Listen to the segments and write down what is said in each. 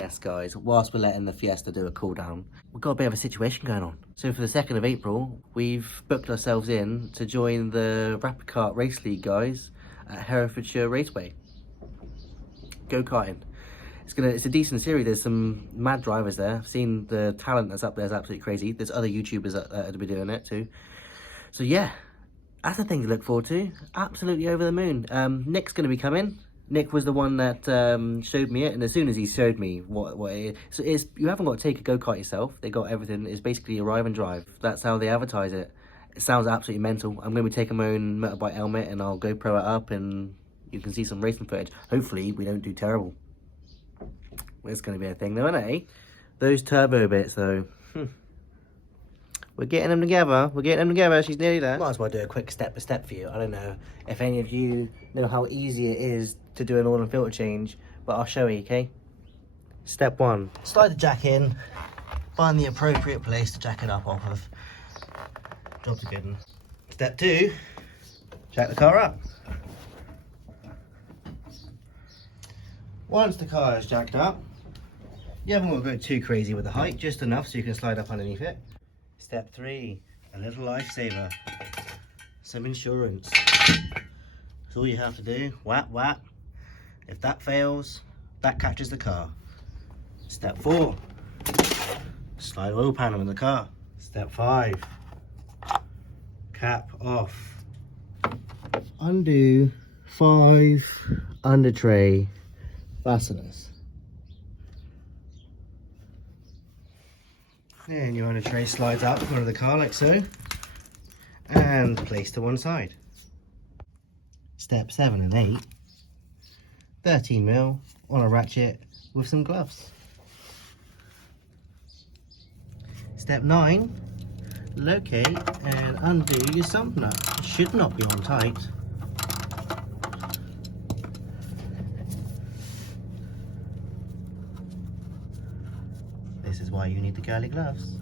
Yes, guys, whilst we're letting the Fiesta do a cool down, we've got a bit of a situation going on. So for the 2nd of April, we've booked ourselves in to join the Rapid Kart Race League guys at Herefordshire Raceway. Go-karting. It's a decent series. There's some mad drivers there. I've seen the talent that's up there is absolutely crazy. There's other YouTubers that will be doing it too. So yeah, that's a thing to look forward to. Absolutely over the moon. Nick's going to be coming. Nick was the one that showed me it, and as soon as he showed me what it is, so you haven't got to take a go-kart yourself. They got everything. It's basically arrive and drive. That's how they advertise it. It sounds absolutely mental. I'm going to be taking my own motorbike helmet, and I'll GoPro it up, and you can see some racing footage. Hopefully, we don't do terrible. It's going to be a thing, though, isn't it? Eh? Those turbo bits, though. We're getting them together. We're getting them together. She's nearly there. Might as well do a quick step-by-step for you. I don't know if any of you know how easy it is to do an oil and filter change, but I'll show you, okay? Step 1. Slide the jack in. Find the appropriate place to jack it up off of. Job's a good one. Step 2. Jack the car up. Once the car is jacked up, you haven't got to go too crazy with the height, just enough so you can slide up underneath it. Step 3, a little lifesaver, some insurance. That's all you have to do, whap whap. If that fails, that catches the car. Step 4, slide oil panel in the car. Step 5, cap off. Undo 5 under tray fasteners. And your under tray slides out front of the car like so, and placed to one side. Step 7 and 8, 13mm on a ratchet with some gloves. Step 9, locate and undo your sump nut. It should not be on tight. This is why you need the girly gloves.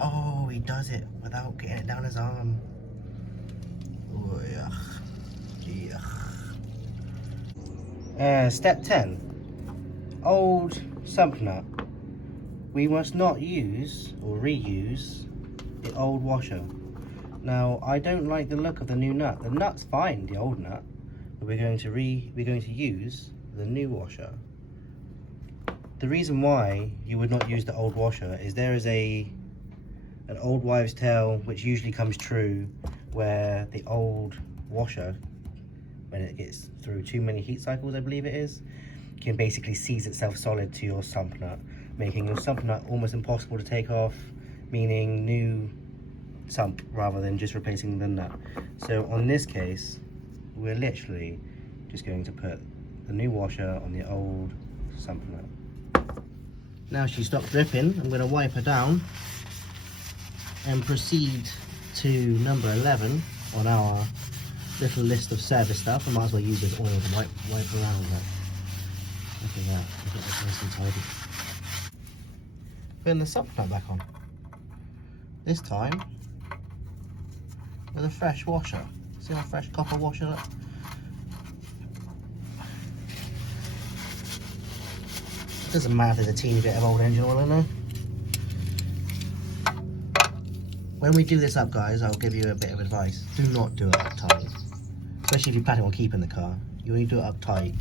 Oh, he does it without getting it down his arm. Oh, yuck. Yuck. Step 10. Old sump nut. We must not use or reuse the old washer. Now, I don't like the look of the new nut. The nut's fine, the old nut, but we're going to use the new washer. The reason why you would not use the old washer is there is an old wives' tale which usually comes true, where the old washer, when it gets through too many heat cycles, I believe it is, can basically seize itself solid to your sump nut, making your sump nut almost impossible to take off, meaning new sump rather than just replacing the nut. So on this case, we're literally just going to put the new washer on the old sump nut. Now she stopped dripping, I'm going to wipe her down and proceed to number 11 on our little list of service stuff. I might as well use this oil to wipe around that. Look at that, look at this nice and tidy. Putting the sump nut back on. This time with a fresh washer. See how fresh copper washer looks? Doesn't matter if there's a teeny bit of old engine oil in there. When we do this up, guys, I'll give you a bit of advice. Do not do it up tight. Especially if you're planning on keeping the car. You only do it up tight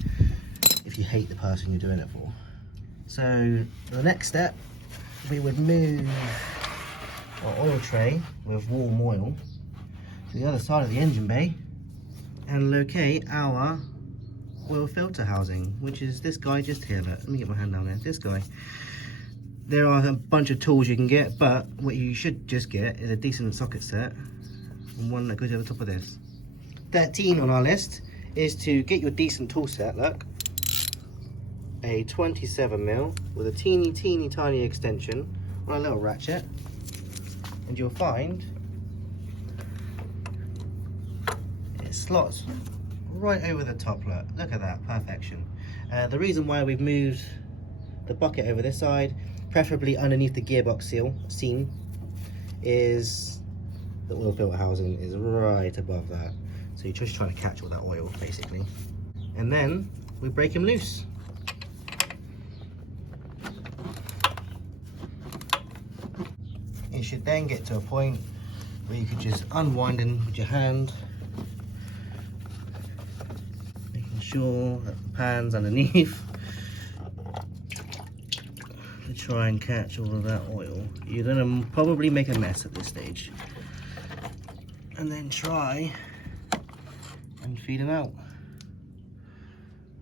if you hate the person you're doing it for. So, the next step, we would move our oil tray with warm oil to the other side of the engine bay and locate our oil filter housing, which is this guy just here. Look, let me get my hand down there. This guy. There are a bunch of tools you can get, but what you should just get is a decent socket set and one that goes over top of this. 13 on our list is to get your decent tool set. Look, a 27mm with a teeny tiny extension on a little ratchet, and you'll find it slots right over the top. Look at that, perfection. The reason why we've moved the bucket over this side, preferably underneath the gearbox seam, is the oil filter housing is right above that. So you're just trying to catch all that oil, basically. And then we break them loose. it should then get to a point where you could just unwind it with your hand, making sure that the pan's underneath to try and catch all of that oil. You're gonna probably make a mess at this stage, and then try and feed it out.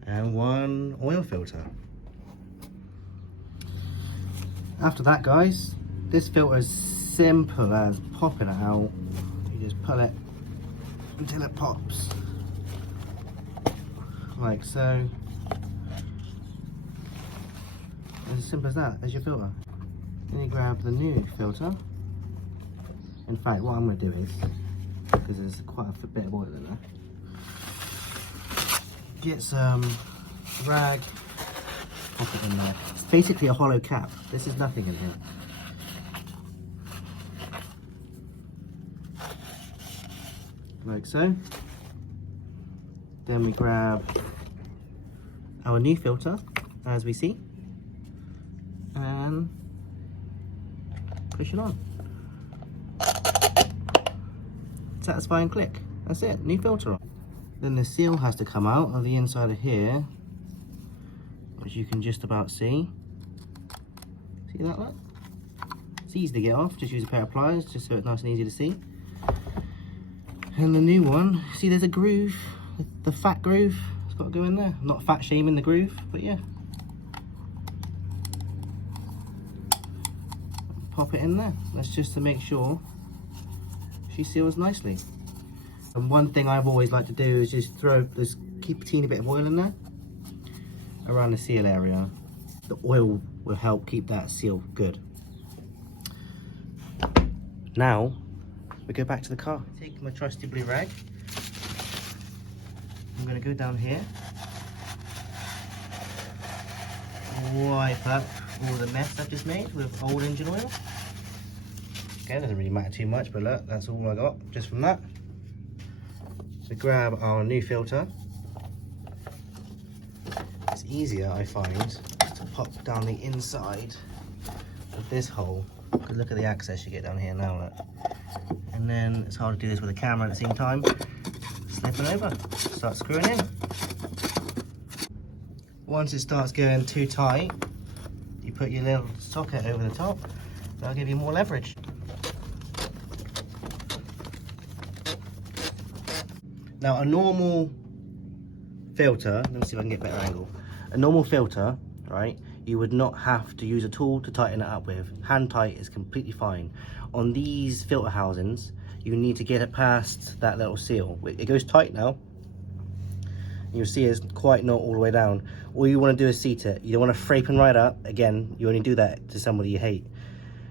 And one oil filter. After that, guys, this filter is simple as popping it out. You just pull it until it pops, like so. As simple as that. There's your filter. Then you grab the new filter. In fact, what I'm going to do is, because there's quite a bit of oil in there, get some rag, pop it in there. It's basically a hollow cap. This is nothing in here. Like so. Then we grab our new filter, as we see, and push it on. Satisfying click. That's it, new filter on. Then the seal has to come out of the inside of here, which you can just about see. See that, look? It's easy to get off, just use a pair of pliers just so it's nice and easy to see. And the new one, see there's a groove, the fat groove, it's got to go in there. I'm not fat shaming the groove, but yeah. Pop it in there. That's just to make sure she seals nicely. And one thing I've always liked to do is just keep a teeny bit of oil in there around the seal area. The oil will help keep that seal good. Now we go back to the car. Take my trusty blue rag. I'm going to go down here, wipe up all the mess I've just made with old engine oil. Okay, doesn't really matter too much, but look, that's all I got just from that. So grab our new filter. It's easier, I find, to pop down the inside of this hole, because look at the access you get down here now, look. And then it's hard to do this with a camera at the same time. Slipping over, start screwing in. Once it starts going too tight, you put your little socket over the top. That'll give you more leverage. Now a normal filter, let me see if I can get a better angle. A normal filter, right, you would not have to use a tool to tighten it up with. Hand tight is completely fine. On these filter housings, you need to get it past that little seal. It goes tight now. You'll see it's quite not all the way down. All you want to do is seat it. You don't want to frape and right up. Again, you only do that to somebody you hate.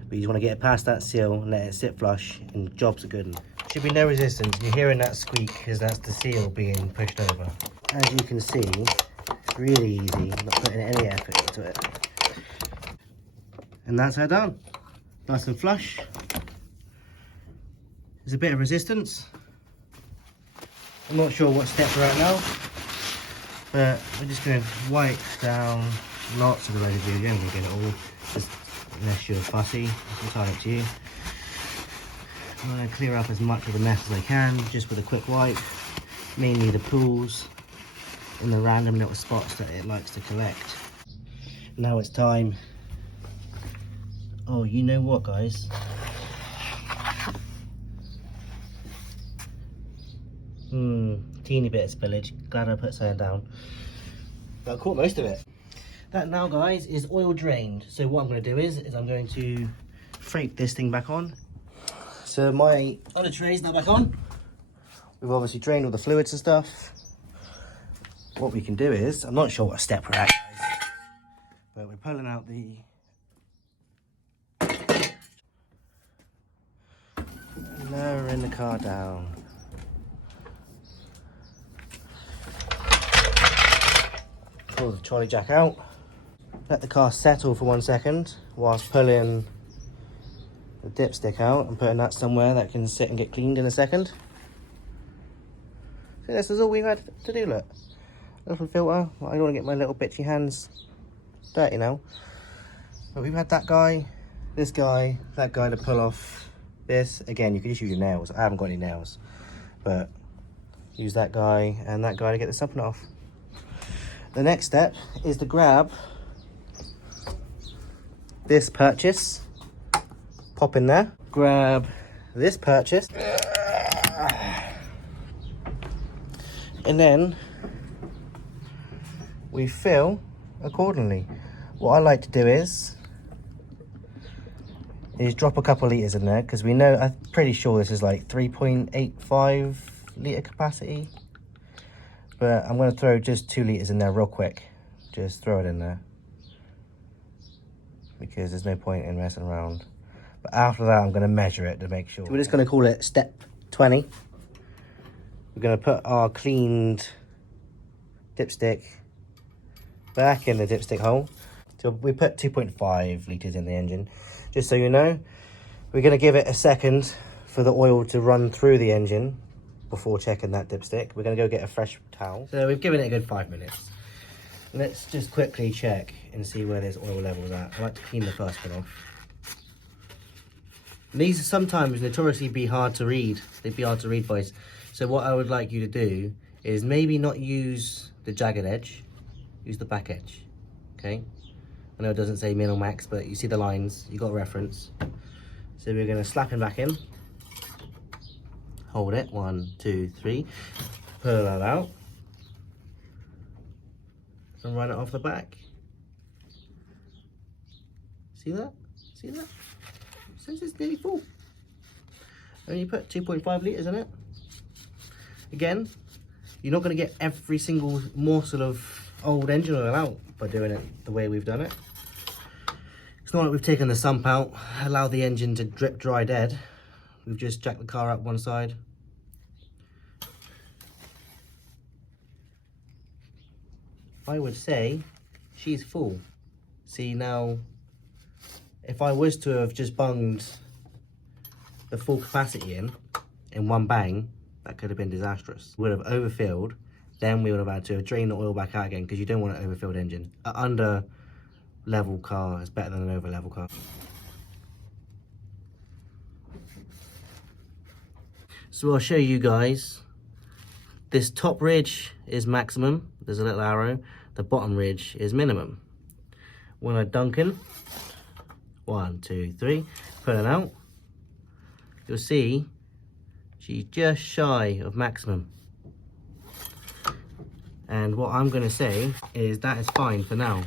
But you just want to get it past that seal and let it sit flush, and jobs are good. Should be no resistance. You're hearing that squeak because that's the seal being pushed over. As you can see, it's really easy, not putting any effort into it. And that's her done. Nice and flush. There's a bit of resistance. I'm not sure what step we're at now, but we're just going to wipe down lots of the residue. You're going to get it all, just unless you're fussy. It's entirely up to you. I'm going to clear up as much of the mess as I can, just with a quick wipe. Mainly the pools and the random little spots that it likes to collect. Now it's time. Oh, you know what, guys? Teeny bit of spillage. Glad I put something down. But I caught most of it. That now, guys, is oil drained. So what I'm going to do is I'm going to frape this thing back on. So my other tray's now back on. We've obviously drained all the fluids and stuff. What we can do is, I'm not sure what step we're at, guys, but we're pulling out the lowering the car down. Pull the trolley jack out. Let the car settle for 1 second whilst pulling the dipstick out and putting that somewhere that can sit and get cleaned in a second. So this is all we had to do, look. Little filter. I don't want to get my little bitchy hands dirty now. But we've had that guy. this guy, that guy to pull off this. Again, you can just use your nails. I haven't got any nails, but use that guy and that guy to get the sump nut off. The next step is to grab this purchase, pop in there, grab this purchase, and then we fill accordingly. What I like to do is drop a couple of litres in there, because we know, I'm pretty sure this is like 3.85 litre capacity, but I'm going to throw just 2 litres in there real quick. Just throw it in there, because there's no point in messing around. But after that, I'm going to measure it to make sure. So we're just going to call it step 20. We're going to put our cleaned dipstick back in the dipstick hole. So we put 2.5 litres in the engine. Just so you know, we're going to give it a second for the oil to run through the engine before checking that dipstick. We're going to go get a fresh towel. So we've given it a good 5 minutes. Let's just quickly check and see where there's oil levels at. I like to clean the first one off. And these sometimes notoriously be hard to read. They'd be hard to read, boys. So what I would like you to do is maybe not use the jagged edge, use the back edge, okay? I know it doesn't say min or max, but you see the lines, you got a reference. So we're gonna slap him back in. Hold it, 1, 2, 3. Pull that out. And run it off the back. See that? See that? Since it's nearly full. And you put 2.5 litres in it. Again, you're not gonna get every single morsel of old engine oil out by doing it the way we've done it. It's not like we've taken the sump out, allowed the engine to drip dry dead. We've just jacked the car up one side. I would say she's full. See now, if I was to have just bunged the full capacity in one bang, that could have been disastrous. We would have overfilled, then we would have had to drain the oil back out again, because you don't want an overfilled engine. An under level car is better than an over level car. So I'll show you guys. This top ridge is maximum. There's a little arrow. The bottom ridge is minimum. When I dunk in, 1, 2, 3, put it out, you'll see she's just shy of maximum. And what I'm going to say is that is fine for now.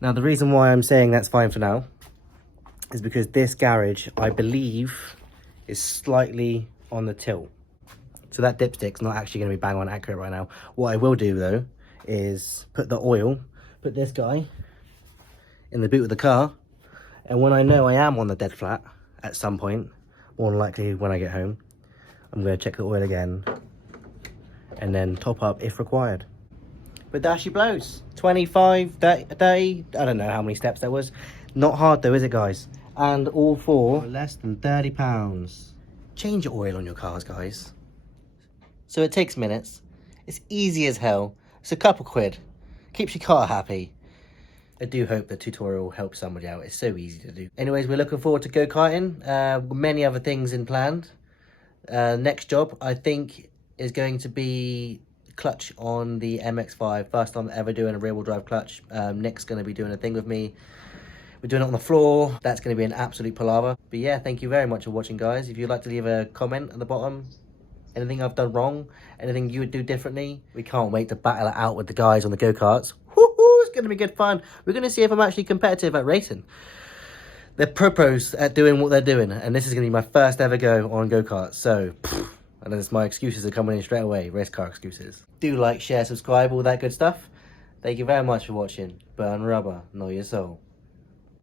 Now the reason why I'm saying that's fine for now is because this garage, I believe, is slightly on the tilt. So that dipstick's not actually going to be bang on accurate right now. What I will do though is put the oil, put this guy in the boot of the car, and when I know I am on the dead flat at some point, more than likely when I get home, I'm going to check the oil again and then top up if required. But there she blows. 25, 30, I don't know how many steps there was. Not hard though, is it guys? And all for less than £30. Change your oil on your cars, guys. So it takes minutes. It's easy as hell. It's a couple quid. Keeps your car happy. I do hope the tutorial helps somebody out. It's so easy to do. Anyways, we're looking forward to go-karting. Many other things in planned. Next job, I think, is going to be clutch on the MX-5. First time ever doing a rear-wheel drive clutch. Nick's going to be doing a thing with me. We're doing it on the floor. That's going to be an absolute palaver. But yeah, thank you very much for watching, guys. If you'd like to leave a comment at the bottom, anything I've done wrong, anything you would do differently, we can't wait to battle it out with the guys on the go-karts. It's going to be good fun. We're going to see if I'm actually competitive at racing. They're pros at doing what they're doing, and this is going to be my first ever go on go-karts. So, and then my excuses are coming in straight away. Race car excuses. Do like, share, subscribe, all that good stuff. Thank you very much for watching. Burn rubber, know your soul.